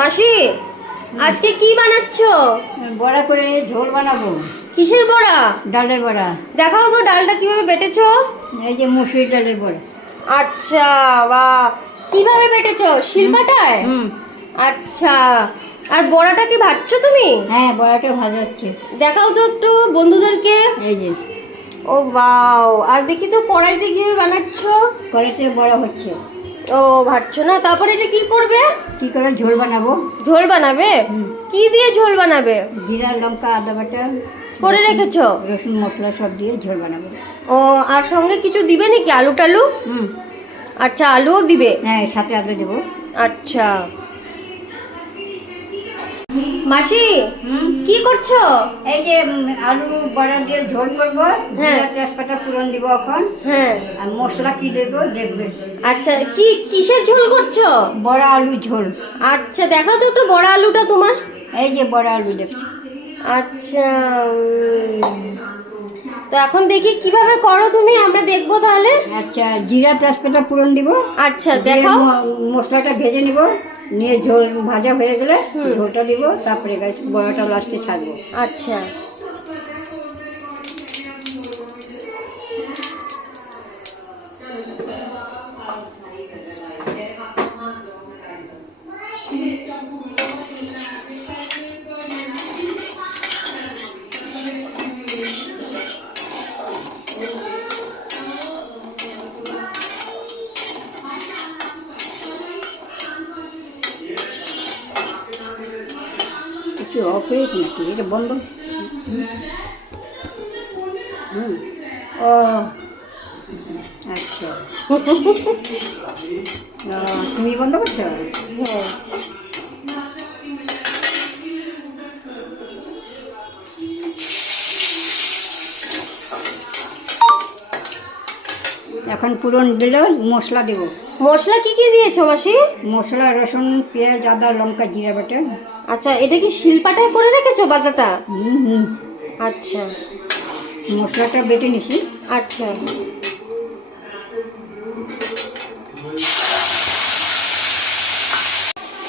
মাসি, আজকে কি বানাচ্ছ? বড়া করে ঝোল বানাবো। কিসের বড়া? ডালের বড়া। দেখাও তো ডালটা কিভাবে বেটেছো। এই যে মুসুরির ডালের বড়া। আচ্ছা, বাহ, কিভাবে বেটেছো? শিলপাটায়? আচ্ছা, আর বড়াটা কি ভাজছো তুমি? হ্যাঁ, বড়াটা ভাজা হচ্ছে। দেখাও তো একটু বন্ধুদেরকে। এই যে ও বাও, আর দেখি তো কড়াইতে কিভাবে বানাচ্ছো। কড়াইতে বড়া হচ্ছে। ও, ভাজছো না? তারপরে এটা কি করবে? কি করে ঝোল বানাবো? ঝোল বানাবে? কি দিয়ে ঝোল বানাবে? জিরা, লঙ্কা, আদা বাটা করে রেখেছো? রসুন মশলা সব দিয়ে ঝোল বানাবো। ও, আর সঙ্গে কিছু দিবে নাকি? আলু টালু? আচ্ছা, আলুও দিবে? হ্যাঁ, সাথে আদা দেবো। আচ্ছা মাসি, কি করছো? এই যে আলু বড়া দিয়ে ঝোল করবো। হ্যাঁ। জিরা, তেজপাতা ফোড়ন দিব এখন। হ্যাঁ। আর মশলা কি দেবো দেখবে। আচ্ছা, কিসের ঝোল করছো? বড়া আলু ঝোল। আচ্ছা, দেখাও তো একটু বড় আলুটা তোমার। এই যে বড়া আলু দেখছি। আচ্ছা, তো এখন দেখি কিভাবে করো তুমি, আমরা দেখবো তাহলে। আচ্ছা, জিরা তেজপাতা ফোড়ন দিব। আচ্ছা, দিয়ে দেখাও। মশলাটা ভেজে নিব। নিয়ে ঝোল ভাজা হয়ে গেলে ঝোলটা দিব, তারপরে বড়াটা লাস্টে ছাড়বো। আচ্ছা, একটু অফ হয়েছে নাকি? এটা বন্ধ। ও আচ্ছা। তুমি বন্ধ করছো? হ্যাঁ। এখন পুরন দিলে মশলা দেব। মশলা কি কি দিয়েছো মাসি? মশলা রসুন, পেঁয়াজ, আদা, লঙ্কা, জিরা বাটা। আচ্ছা, এটা কি শিলপাটায় করে রেখেছো বাটাটা? হুম। আচ্ছা। মশলাটা বেটে নিছি। আচ্ছা,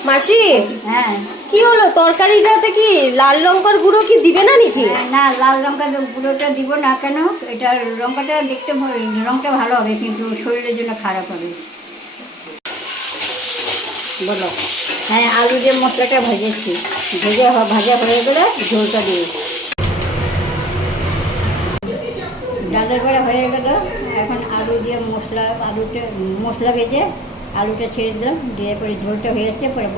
মাসি, হ্যাঁ। কি হলো তরকারিটাতে? কি লাল লঙ্কার গুঁড়ো কি দিবে না নাকি? না, লাল লঙ্কা গুঁড়োটা দিব না। কেন? এটা লঙ্কাটা দেখতে রংটা ভালো হবে, কিন্তু শরীরের জন্য খারাপ হবে। বলো। হ্যাঁ, আলু দিয়ে মশলাটা ভেজেছি। ভাজা হয়ে গেলে ঝোলটা দিয়ে ডালের বড়া হয়ে গেল। এখন আলু দিয়ে মশলা ভেজে আলুটা ছেড়ে দিলাম, দিয়ে পরে ঝোলটা হয়ে যাচ্ছে। পরে